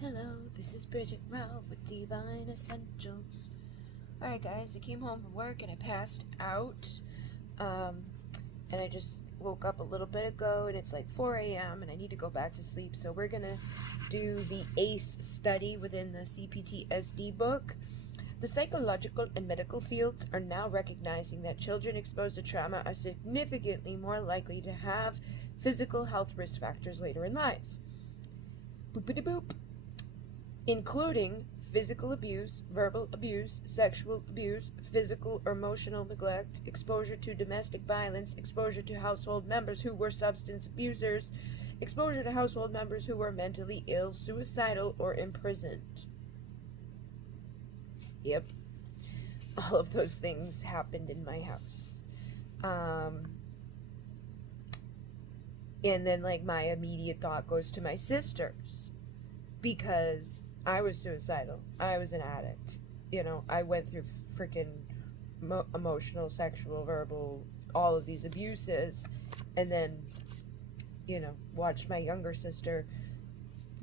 Hello, this is Bridget Rowe with Divine Essentials. Alright guys, I came home from work and I passed out. And I just woke up a little bit ago and it's like 4 a.m. and I need to go back to sleep. So we're going to do the ACE study within the CPTSD book. The psychological and medical fields are now recognizing that children exposed to trauma are significantly more likely to have physical health risk factors later in life. Boopity-boop. Including physical abuse, verbal abuse, sexual abuse, physical or emotional neglect, exposure to domestic violence, exposure to household members who were substance abusers, exposure to household members who were mentally ill, suicidal, or imprisoned. Yep. All of those things happened in my house. And then, my immediate thought goes to my sisters. Because I was suicidal. I was an addict. I went through freaking emotional, sexual, verbal, all of these abuses. And then, watched my younger sister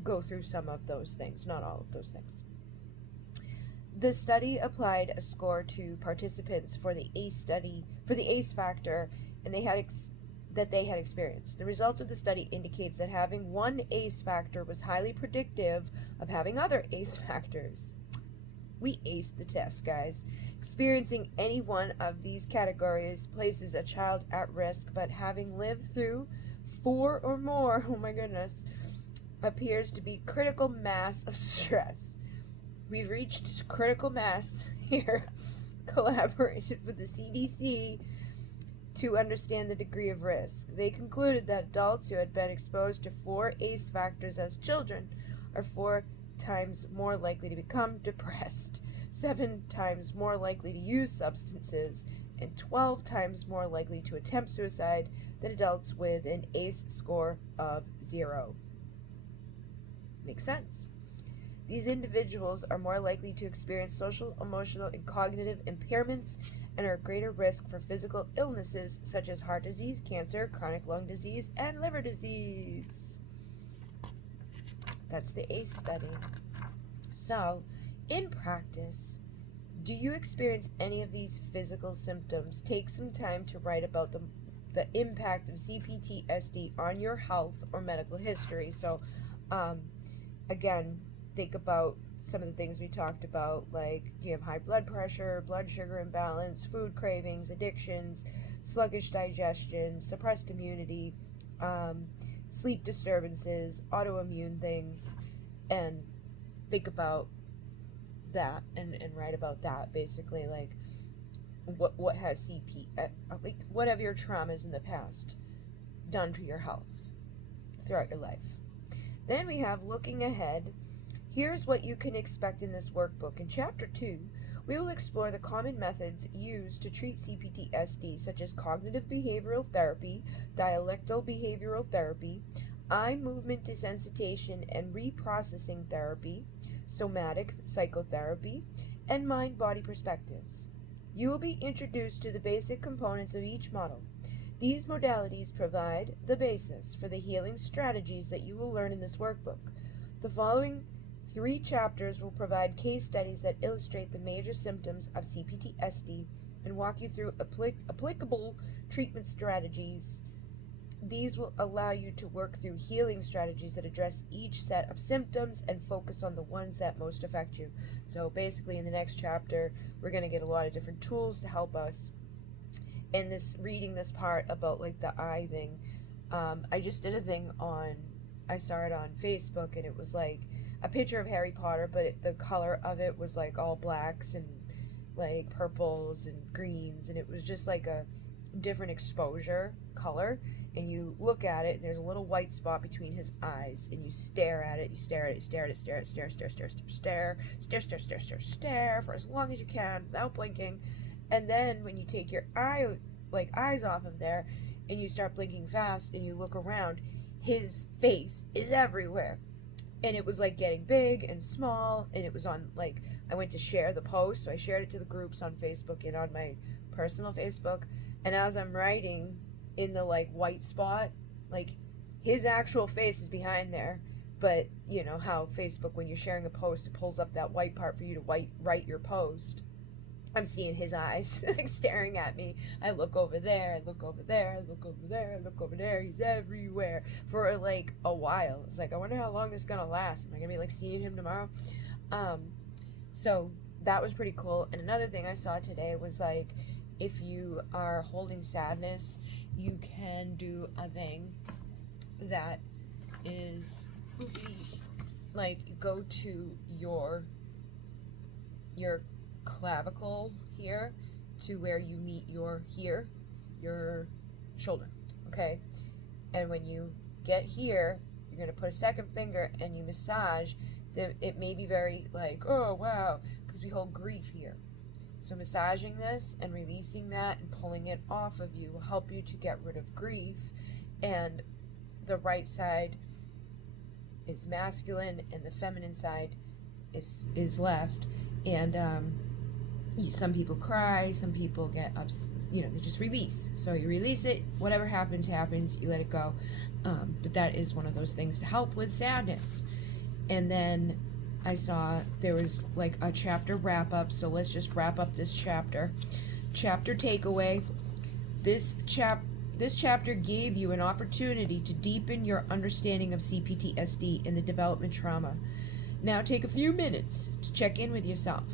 go through some of those things. Not all of those things. The study applied a score to participants for the ACE factor, and they had experienced. The results of the study indicates that having one ACE factor was highly predictive of having other ACE factors. We aced the test, guys. Experiencing any one of these categories places a child at risk, but having lived through 4 or more, oh my goodness, appears to be critical mass of stress. We've reached critical mass here, collaborated with the CDC, to understand the degree of risk. They concluded that adults who had been exposed to 4 ACE factors as children are 4 times more likely to become depressed, 7 times more likely to use substances, and 12 times more likely to attempt suicide than adults with an ACE score of 0. Makes sense. These individuals are more likely to experience social, emotional, and cognitive impairments and are at greater risk for physical illnesses such as heart disease, cancer, chronic lung disease, and liver disease. That's the ACE study. So, in practice, do you experience any of these physical symptoms? Take some time to write about the impact of CPTSD on your health or medical history. So, again, think about some of the things we talked about, like do you have high blood pressure, blood sugar imbalance, food cravings, addictions, sluggish digestion, suppressed immunity, sleep disturbances, autoimmune things, and think about that and write about that, basically, like what has what have your traumas in the past done to your health throughout your life. Then we have looking ahead. Here's what you can expect in this workbook. In Chapter 2, we will explore the common methods used to treat CPTSD, such as cognitive behavioral therapy, dialectal behavioral therapy, eye movement desensitization and reprocessing therapy, somatic psychotherapy, and mind-body perspectives. You will be introduced to the basic components of each model. These modalities provide the basis for the healing strategies that you will learn in this workbook. The following 3 chapters will provide case studies that illustrate the major symptoms of CPTSD and walk you through applicable treatment strategies. These will allow you to work through healing strategies that address each set of symptoms and focus on the ones that most affect you. So basically, in the next chapter, we're going to get a lot of different tools to help us. And reading this part about the eye thing, I just did a thing I saw it on Facebook, and it was a picture of Harry Potter, but the color of it was all blacks and purples and greens, and it was just a different exposure color. And you look at it, and there's a little white spot between his eyes, and you stare at it, stare for as long as you can without blinking. And then when you take your eyes off of there and you start blinking fast and you look around, his face is everywhere. And it was getting big and small, and it was on I went to share the post, so I shared it to the groups on Facebook and on my personal Facebook. And as I'm writing in the white spot, his actual face is behind there, But you know how Facebook, when you're sharing a post, it pulls up that white part for you to write your post. I'm seeing his eyes like staring at me. I look over there, I look over there, I look over there, I look over there. He's everywhere for like a while. It's like, I wonder how long this is gonna last. Am I gonna be like seeing him tomorrow? So that was pretty cool. And another thing I saw today was like, if you are holding sadness, you can do a thing that is like, you go to your clavicle here to where you meet your shoulder, okay? And when you get here, you're going to put a second finger and you massage. It may be very like, oh wow, because we hold grief here. So massaging this and releasing that and pulling it off of you will help you to get rid of grief. And the right side is masculine and the feminine side is left. And some people cry, some people get they just release. So you release it, whatever happens, you let it go. But that is one of those things to help with sadness. And then I saw there was like a chapter wrap up, so let's just wrap up this chapter. Chapter takeaway. This chapter gave you an opportunity to deepen your understanding of CPTSD and the development trauma. Now take a few minutes to check in with yourself.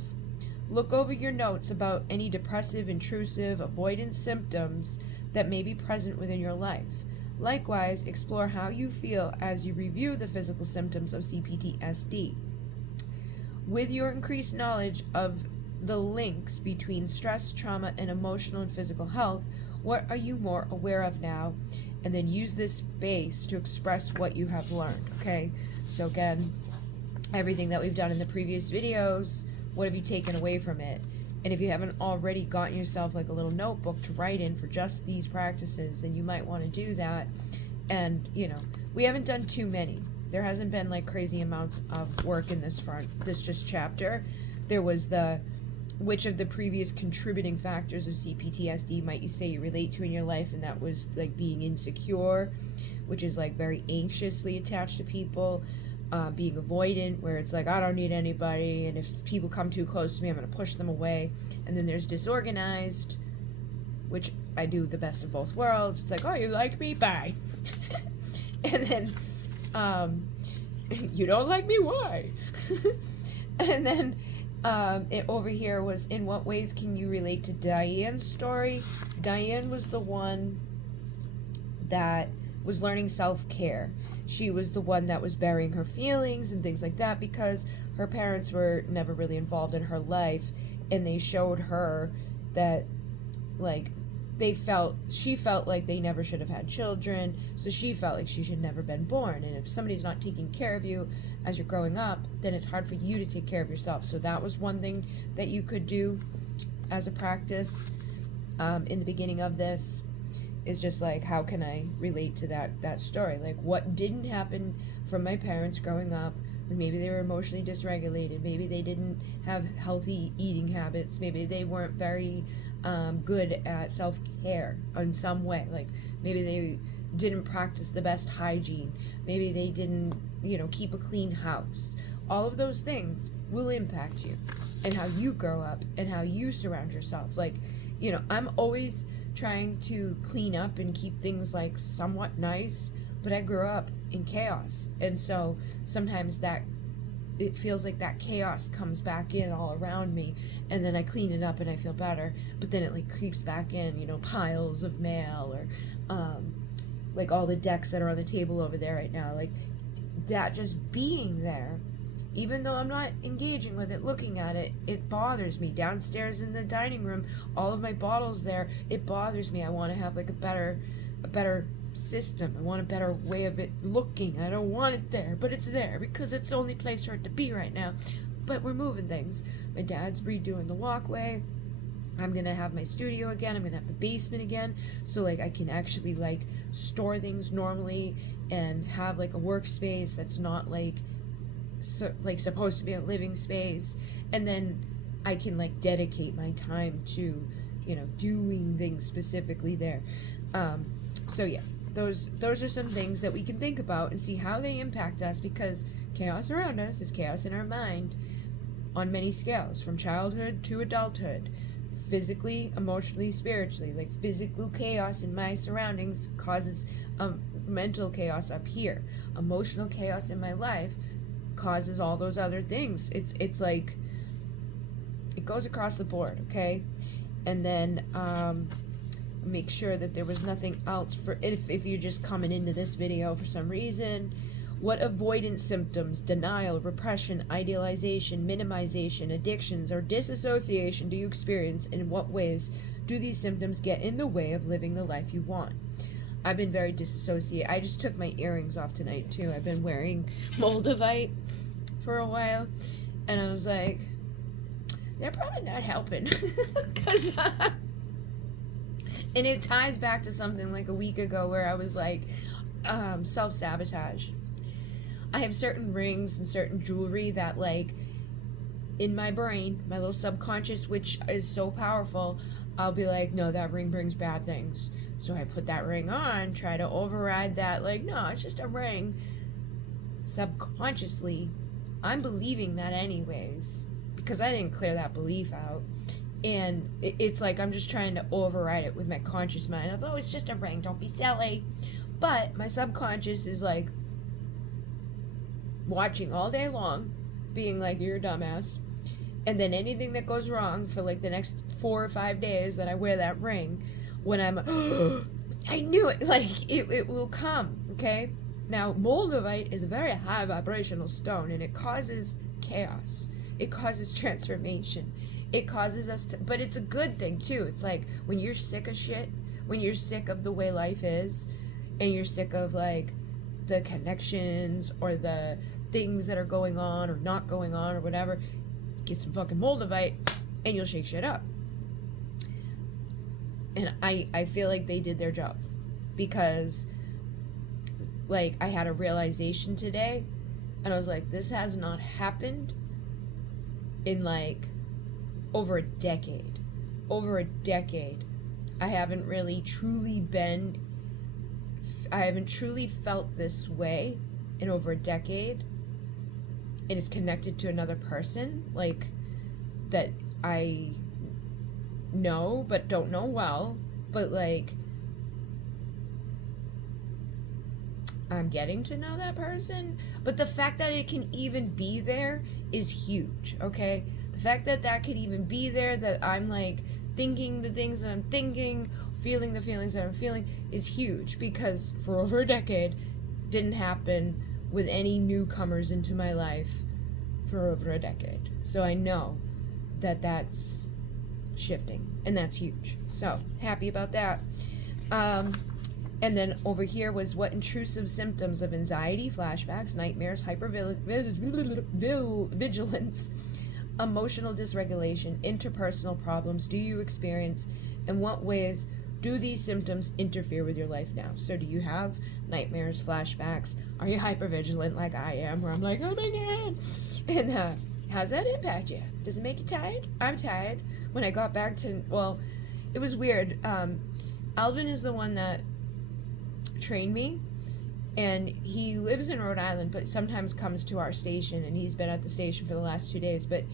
Look over your notes about any depressive, intrusive, avoidance symptoms that may be present within your life. Likewise, explore how you feel as you review the physical symptoms of CPTSD. With your increased knowledge of the links between stress, trauma, and emotional and physical health, what are you more aware of now? And then use this space to express what you have learned, okay? So again, everything that we've done in the previous videos, what have you taken away from it? And if you haven't already gotten yourself like a little notebook to write in for just these practices, then you might want to do that. And, we haven't done too many. There hasn't been like crazy amounts of work in this just chapter. There was which of the previous contributing factors of CPTSD might you say you relate to in your life, and that was like being insecure, which is like very anxiously attached to people. Being avoidant, where it's like, I don't need anybody, and if people come too close to me, I'm going to push them away. And then there's disorganized, which I do the best of both worlds. It's like, oh, you like me? Bye. And then, you don't like me? Why? And then, it over here was, in what ways can you relate to Diane's story? Diane was the one that was learning self-care. She was the one that was burying her feelings and things like that because her parents were never really involved in her life, and they showed her that like she felt like they never should have had children, so she felt like she should never been born. And if somebody's not taking care of you as you're growing up, then it's hard for you to take care of yourself. So that was one thing that you could do as a practice in the beginning of this. Is just like, how can I relate to that story? Like, what didn't happen from my parents growing up? Maybe they were emotionally dysregulated. Maybe they didn't have healthy eating habits. Maybe they weren't very good at self-care in some way. Like, maybe they didn't practice the best hygiene. Maybe they didn't, keep a clean house. All of those things will impact you and how you grow up and how you surround yourself. Like, I'm always trying to clean up and keep things like somewhat nice, but I grew up in chaos, and so sometimes that it feels like that chaos comes back in all around me, and then I clean it up and I feel better, but then it like creeps back in, piles of mail or like all the decks that are on the table over there right now, like that just being there. Even though I'm not engaging with it, looking at it, it bothers me. Downstairs in the dining room, all of my bottles there, it bothers me. I want to have like a better system. I want a better way of it looking. I don't want it there, but it's there because it's the only place for it to be right now. But we're moving things. My dad's redoing the walkway. I'm going to have my studio again. I'm going to have the basement again. So like I can actually like store things normally and have like a workspace that's not like supposed to be a living space, and then I can like dedicate my time to doing things specifically there. So yeah, those are some things that we can think about and see how they impact us, because chaos around us is chaos in our mind on many scales, from childhood to adulthood, physically, emotionally, spiritually. Like, physical chaos in my surroundings causes mental chaos up here. Emotional chaos in my life causes all those other things. It's like it goes across the board, okay? And then make sure that there was nothing else for if you're just coming into this video for some reason. What avoidance symptoms, denial, repression, idealization, minimization, addictions, or disassociation do you experience? And in what ways do these symptoms get in the way of living the life you want? I've been very disassociated. I just took my earrings off tonight, too. I've been wearing Moldavite for a while. And I was like, they're probably not helping. Because... and it ties back to something like a week ago where I was like, self-sabotage. I have certain rings and certain jewelry that, like, in my brain, my little subconscious, which is so powerful, I'll be like, no, that ring brings bad things. So I put that ring on, try to override that, like, no, it's just a ring. Subconsciously, I'm believing that anyways, because I didn't clear that belief out. And it's like I'm just trying to override it with my conscious mind. Although it's just a ring, don't be silly. But my subconscious is like watching all day long, being like, you're a dumbass. And then anything that goes wrong for like the next 4 or 5 days that I wear that ring, when I'm, I knew it, like it will come, okay? Now, Moldavite is a very high vibrational stone, and it causes chaos. It causes transformation. It causes us to, but it's a good thing too. It's like when you're sick of shit, when you're sick of the way life is, and you're sick of like the connections or the things that are going on or not going on or whatever, get some fucking Moldavite and you'll shake shit up. And I feel like they did their job, because like I had a realization today and I was like, this has not happened in like over a decade. I haven't really truly felt this way in over a decade. And it's connected to another person, like, that I know but don't know well, but like I'm getting to know that person. But the fact that it can even be there is huge, okay? The fact that that could even be there, that I'm like thinking the things that I'm thinking, feeling the feelings that I'm feeling, is huge, because for over a decade didn't happen with any newcomers into my life for over a decade. So I know that that's shifting, and that's huge. So happy about that. And then over here was what intrusive symptoms of anxiety, flashbacks, nightmares, hypervigilance, emotional dysregulation, interpersonal problems do you experience, and what ways do these symptoms interfere with your life now? So do you have nightmares, flashbacks? Are you hypervigilant like I am, where I'm like, oh my God? And how's that impact you? Does it make you tired? I'm tired. When I got back to, well, it was weird. Alvin is the one that trained me, and he lives in Rhode Island but sometimes comes to our station, and he's been at the station for the last 2 days. But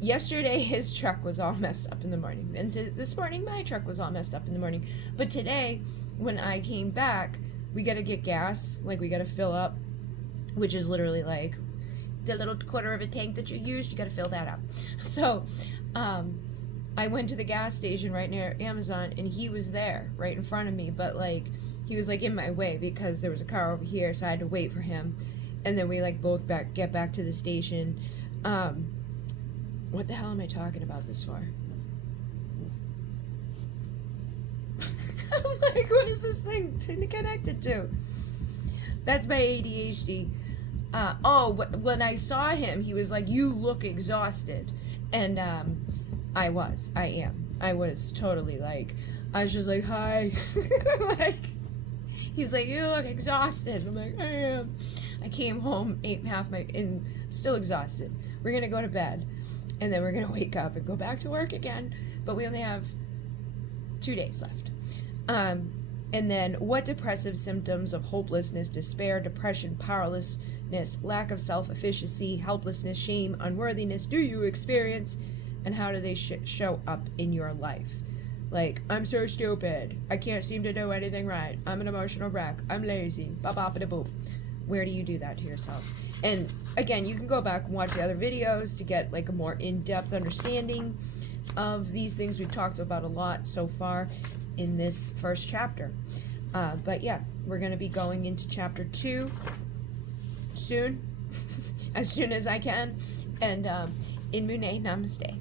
yesterday his truck was all messed up in the morning, and this morning my truck was all messed up in the morning. But today when I came back, we gotta get gas, like we gotta fill up, which is literally like the little quarter of a tank that you used, you gotta fill that up. So I went to the gas station right near Amazon, and he was there right in front of me, but like he was like in my way because there was a car over here, so I had to wait for him. And then we like both get back to the station. What the hell am I talking about this for? I'm like, what is this thing connected to? That's my ADHD. When I saw him, he was like, you look exhausted. And I was totally like, I was just like, hi. Like, he's like, you look exhausted. I'm like, I am. I came home, ate half my, and still exhausted. We're gonna go to bed, and then we're gonna wake up and go back to work again. But we only have 2 days left. And then, what depressive symptoms of hopelessness, despair, depression, powerlessness, lack of self-efficacy, helplessness, shame, unworthiness do you experience, and how do they show up in your life? Like, I'm so stupid. I can't seem to do anything right. I'm an emotional wreck. I'm lazy. Ba-ba-ba-da-boop. Where do you do that to yourself? And again, you can go back and watch the other videos to get like a more in-depth understanding of these things we've talked about a lot so far in this first chapter. But yeah, we're going to be going into chapter 2 soon, as soon as I can. And in Mune, namaste.